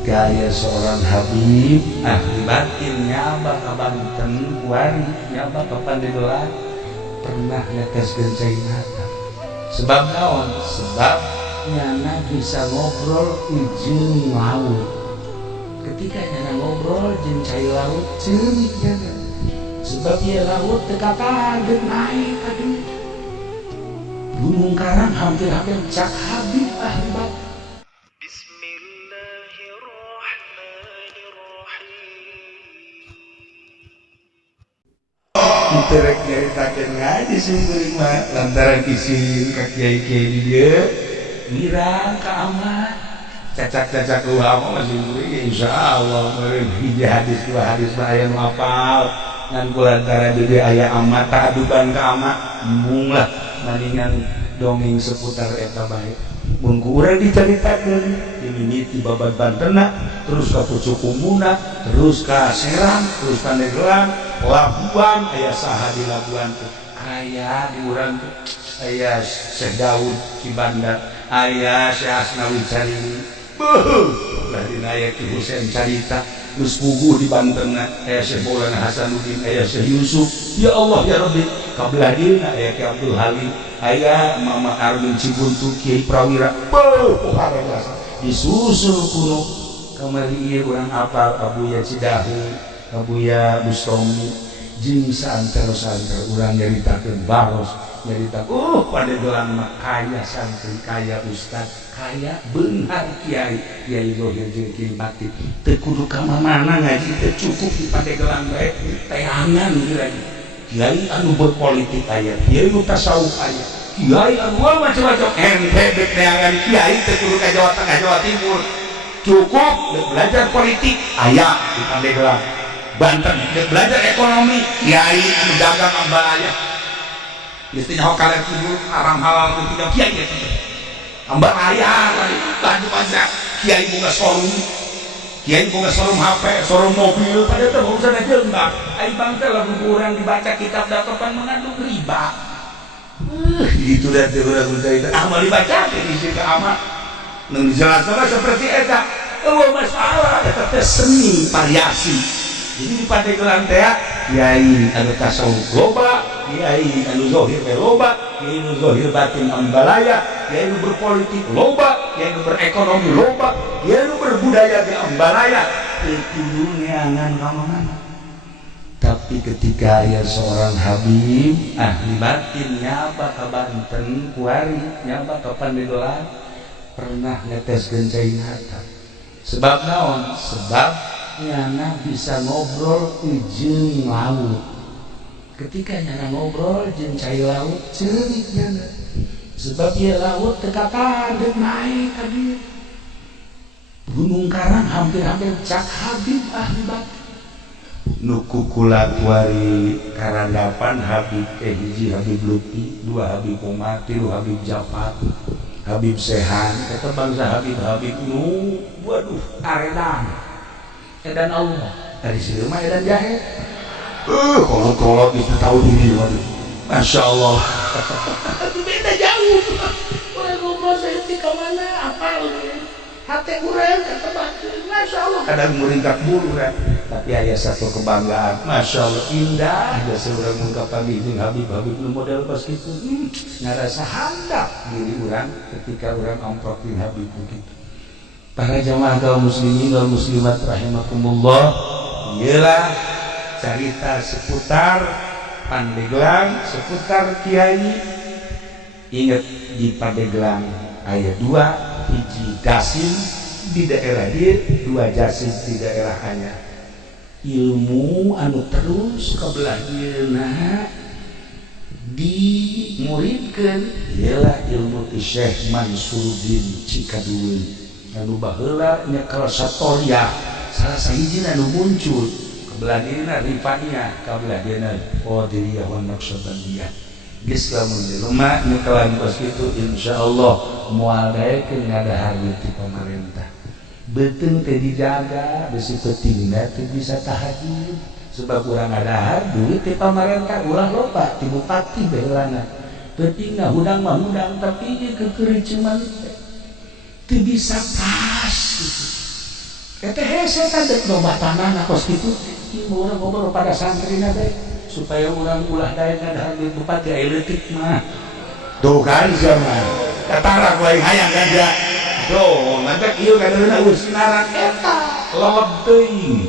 ketika ya seorang Habib ahli batin nyaba ka Banten kuari nyaba ka Pandeglang pernah ngetes gencai mata sebab naon sebab nyana bisa ngobrol jeung laut ketika nyana ngobrol jeung cai laut ceurik nyana sebab ya laut tekatan dan naik aduh Gunung Karang hampir-hampir cak Habib ahli batin. Terek nyaritakeun ngaji sumeuring mah lantaran isin ka kiai-kiai di dieu mirang ka aman cacak-cacak ulama masih sumeuring insyaallah meureun hiji hadis dua hadis mah aya nu hafal ngan kulantaran di dieu aya amat taaduban ka amat embung lah mendingan dongeng seputar eta bae mun ku urang dicaritakeun dimimiti babat Bantena terus ka Pucuk Umuna terus ka Serang terus Pandeglang Labuan aya saha di Labuan teh aya di urang teh aya Syekh Daud Cibandar aya Syekh Asnawi Carini beuh lah dina aya Ki Husein carita geus puguh di Banten aya Syekh Maulana Hasanuddin aya Syekh Yusuf ya Allah ya Rabbi kabelah dieuna aya Ki Abdul Halim aya Mama Armin Cibuntu Kiai Prawira beuh poharana disusul kuno kamari ieu urang apal Abuya Cidahu Abuya Bustomi jeung saantero-santero urang nyaritakeun baros nyarita Pandeglang mah kaya santri kaya ustad kaya beunghar kiai Kiai Zohir jeung Kiai Mati teu kudu ka mana ngaji teh cukup di Pandeglang bae teangan lagi kiai anu berpolitik aya kiai nu tasawuf aya kiai anu macam-macam ente deuk neangan kiai teu kudu ka Jawa Tengah Jawa Timur cukup belajar politik aya di Pandeglang Banten belajar ekonomi kiai anu dagang ambalaya istinya hokaler kudu haram halal teu tidak kiai ya ambalaya baju pajak kiai boga showroom kiai boga showroom HP showroom mobil pada teh urusan jeung bang ai bang teh lamun urang dibaca kitab dapepan mengandung riba gitu dah teh urang teh amal dibaca isi ke amal nu dijelaskeun seperti eta eueuh masalah eta teh seni variasi. Jadi di Pandeglang teh kiai anu tasawuf loba, kiai anu zohir teh loba, kiai anu zohir batin ambalaya, kiai anu berpolitik loba, kiai anu berekonomi loba, kiai anu berbudaya di ambalaya. Itu neangan ka mana. Tapi ketika aya seorang Habib ahli batin nyaba ka Banten kuari nyaba ka Pandeglang pernah ngetes gencai hata. Sebab naon? Sebab nyana bisa ngobrol jeung laut ketika nyana ngobrol jeung cai laut ceurik nyana sebab ieu laut teu kakandek naik ka dieu Gunung Karang hampir-hampir cak Habib ahli batin nu kukula kuari karandapan Habib hiji Habib Lutfi dua Habib Umar tilu Habib Jafar Habib Sehan eta bangsa Habib-habib nu waduh aredan edan Allah dari sini mah edan jahe kolot-kolot itu tahu diri waduh Masya Allah itu beda jauh orang ngobrol saya di kemana apa hati urang kata batin Masya Allah kadang meringkat bulu tapi ada satu kebanggaan Masya Allah indah ada seorang mengungkapkan izin Habib-habib model pas gitu ngerasa handap diri orang ketika orang amprokin Habib begitu. Para jamaah kaum muslimin wal muslimat rahimakumullah ialah cerita seputar Pandeglang seputar kiai ingat di Pandeglang ayat 2 hiji dasim di daerah dia dua jasim di daerah hanya ilmu anu terus kabelah dieuna dimuridkeun ialah ilmu Syekh Mansuruddin Cikadul anu baheula nyekel Satoriah salah sahijina anu muncul kabelah dieuna Rifaiyah kabelah dieuna Qadiriyah wa Naqsyabandiyah geus lamun jelema nyekelan kos kitu insyaallah moal daekeun ngadahar ti pamarentah beuteung teh dijaga bisi pentingna teh bisa tahajud sebab urang ngadahar duit ti pamarentah ulah loba ti bupati baheulana pentingna hudang mah hudang tapi ieu kekereceman teu bisa pas gitu. Eta hese tadi lobatanana kos kitu ieu urang ngobrol pada santrina teh supaya urang ulah daek ngadahar di bupati aya leutik mah. Tuh kan zaman katarak wae hayang ganja. Doh, mantap ieu kadeureuna geus sinaran eta leleb teuing.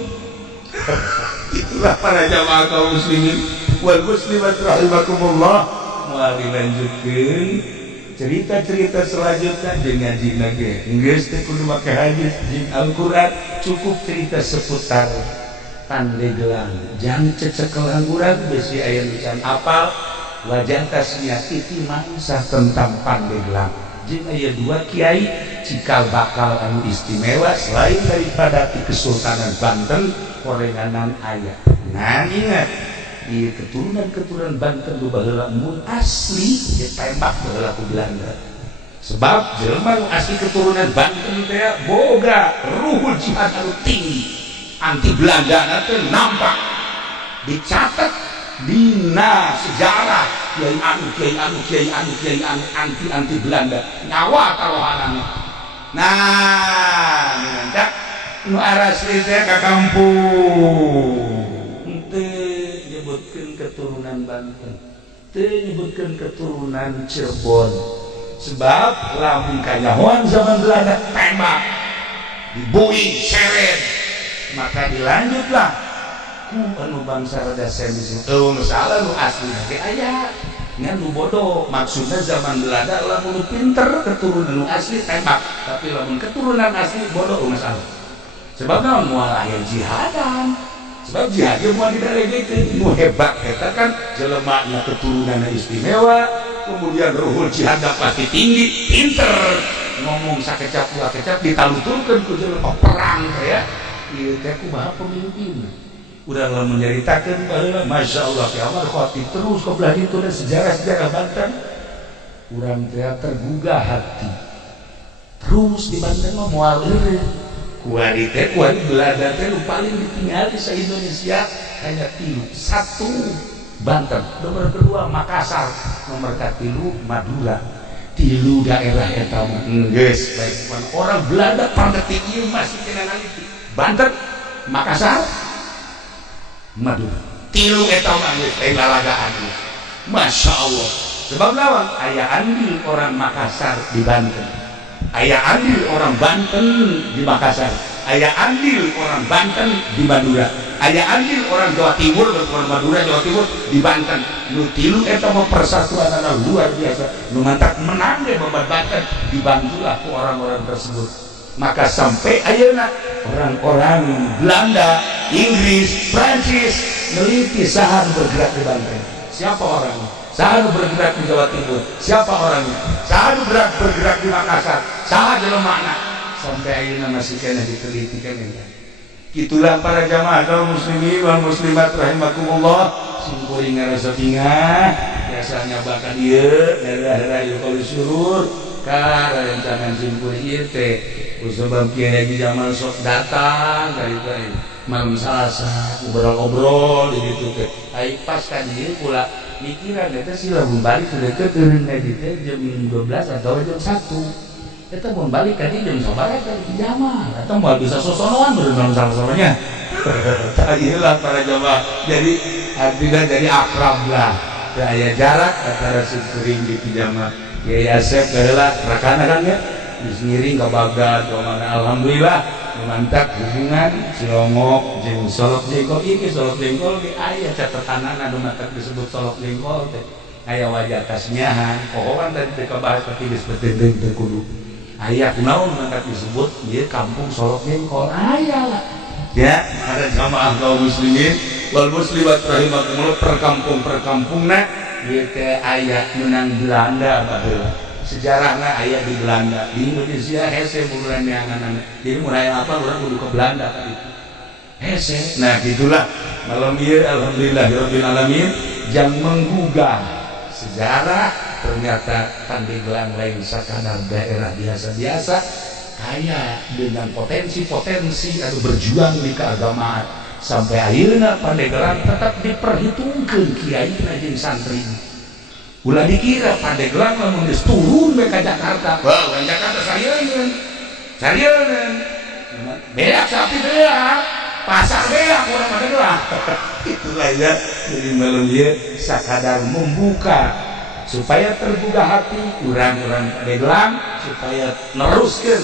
Itulah para jamaah kaum muslimin wal muslimat rahimakumullah. Moal dilanjutkeun cerita-cerita selanjutnya jeung ngaji lagi. Geus teh kudu make hadis jeung Al-Qur'an, cukup cerita seputar Pandeglang. Jangan cecekelan urang besi aya nu can apal wajah tasnya titi mangsa tentang Pandeglang. Jeung aya dua kiai cikal bakal anu istimewa selain daripada ti Kesultanan Banten korenganan aya. Nah ingat di keturunan Banten nu baheula mun asli ditembak baheula ku Belanda. Sebab jelema nu asli keturunan Banten teh boga ruhul jihad anu tinggi anti Belanda teh nampak dicatat dina sejarah kiai anu anti Belanda nyawa tarohanana. Nah ndak nu asli teh ka kampung keturunan Banten teu nyebutkeun keturunan Cirebon sebab lamun kanyahoan zaman Belanda tembak dibuing seret maka dilanjutlah ku anu bangsa rada semis teu masalah nu asli ge aya ngan nu bodoh maksudna zaman Belanda lamun nu pinter keturunan nu asli tembak tapi lamun keturunan asli bodoh masalah sebab naon moal aya jihadan. Sebab jihad mau didelegikeun nu hebat eta kan jelema na keturunan istimewa kemudian ruhul jihad pasti tinggi pinter ngomong sakecap dua kecap ditaluturkeun ku jelema perang ya ieu teh kumaha pemimpin udah lamun nyaritakeun baheula masyaallah ki Amar Khatib terus ka belah ditu sejarah-sejarah Banten urang teh tergugah hati terus di Banten mah moal eureun kuari Belanda teh paling ditinggali sa Indonesia hanya 3 1 Banten nomor kedua Makassar nomor katilu Madura 3 daerah eta mah geus baik orang Belanda pangeuti ieu masih kena naliti Banten Makassar Madura 3 eta mah geus teh lalagaan masyaallah sebab naon aya andil orang Makassar di Banten aya andil orang Banten di Makassar, aya andil orang Banten di Madura, aya andil orang Jawa Timur, orang Madura Jawa Timur di Banten. Nu tilu eta mah persatuan anu luar biasa. Nu mantap menang ge beban Banten dibantulah ku orang-orang tersebut. Maka sampai ayeuna orang-orang Belanda, Inggris, Prancis neliti saha bergerak di Banten. Siapa orangnya? Saha bergerak di Jawa Timur? Siapa orangnya? Saha bergerak di Makassar? Saha jelemana? Sampai ayeuna masih kena diteliti kan ya. Itulah para jamaah kaum muslimin wal muslimat rahimakumullah. Simkuring ngarasa tingah biasanya bahkan ieu daerah-daerah ieu kalau surur ka rencangan simkuring ieu teh usebab kiai Haji Jamal sok datang dari malam Salasa ngobrol-ngobrol di ditu teh. Ai pas ka dieu pula mikiran eta sih lamun balik sudah ke turun ngaji teh jam 12 atau jam 1 eta mun balik ka jam sabaraha di Jamal eta moal bisa sosonoan berenang sama-samanya. Iyalah para jamaah jadi artinya jadi akrab lah teu aya jarak antara simkuring di pijama Kiai Asep baheula rakana kan ya geus ngiring ka Bagdad mana alhamdulillah mantap hubungan Cilongok jeung Solok Jengkol iki Solok Jengkol ge aya catatanana anu mantap disebut Solok Jengkol teh aya wajah tasnyahan pohokan tadi teh kabahas tapi geus betendeng teh kudu aya kunaon mantap disebut ieu kampung Solok Jengkol aya lah ya ada jamaah kaum muslimin wal muslimat rahimakumullah perkampung-perkampungna ieu teh aya menang Belanda baheula sejarahnya ayah di Belanda di Indonesia hese bulan yang anak jadi mulai apa orang kudu ke Belanda tadi hese nah gitulah malam ini alhamdulillahirabbil alamin yang menggugah sejarah ternyata Pandeglang lain sakadar daerah biasa-biasa kaya dengan potensi-potensi atau berjuang di keagamaan sampai akhirnya Pandeglang tetap diperhitungkan kiai jeung santri. Ulah dikira Pandeglang lamun geus turun ke Jakarta. Wah, Jakarta sarieun. beak sapi beak pasar beak urang mah gelah itulah ya. Jadi malam dia sakadar membuka supaya terbuka hati urang-urang padegelang supaya neruskeun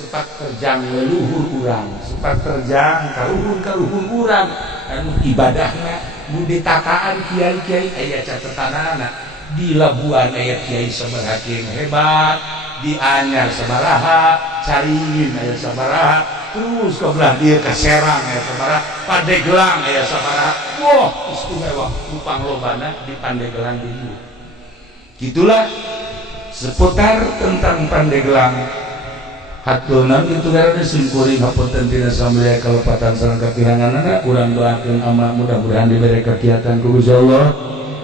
supaya terjang leluhur urang supaya terjang kaluhur urang anu ibadahna nu ditataan kiai-kiai aya catatanana di Labuan aya kiai sabaraha hebat di Anyar sabaraha Caringin aya sabaraha terus ke belah dia ke Serang aya sabaraha Pandeglang aya sabaraha wah istimewa upang lobana di Pandeglang di dieu. Gitulah seputar tentang Pandeglang. Haturna kitu garana simkuring hapunten tina samaya kalepatan sareng kapiranganana urang doakeun ama mudah-mudahan diberi kegiatan ku Gusti Allah.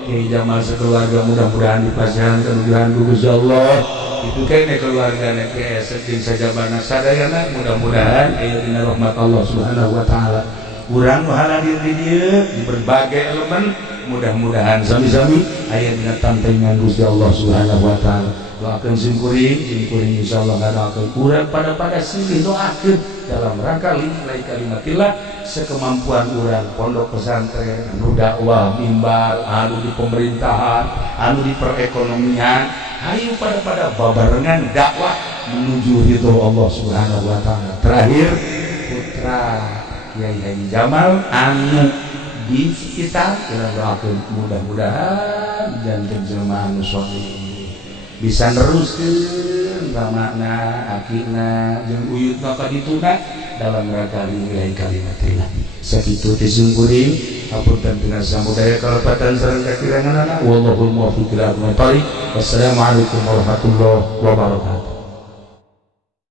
Kiai Jamal sekeluarga mudah-mudahan dipasihan kemudahan ku Gusti Allah. Itu kene keluargana Kiai Esep jeung sajabana sadayana mudah-mudahan aya dina rahmat Allah Subhanahu wa taala. Urang nu hadir di dieu di berbagai elemen mudah-mudahan sami-sami aya dina tantengan Gusti Allah Subhanahu wa taala. Doakeun simkuring insyaallah ngadakeun urang pada silih doakeun dalam rangka lillahi kalimatillah sekemampuan urang pondok pesantren anu dakwah mimbar anu di pemerintahan anu di perekonomian hayu pada babarengan dakwah menuju ridho Allah Subhanahu wa taala. Terakhir putra Kiai Haji Jamal anu di sekitar kita doakeun mudah-mudahan janten jelema anu sholih bisa neruskeun ramana akina jeung uyutna ka dituna dalam rangka lillahi kalimatillah. Sakitu teh sungkuring hapunten tina samudaya kalepatan sareng kakiranganana wallahul muwaffiq ila aqwamit thoriq. Wassalamualaikum warahmatullahi wabarakatuh.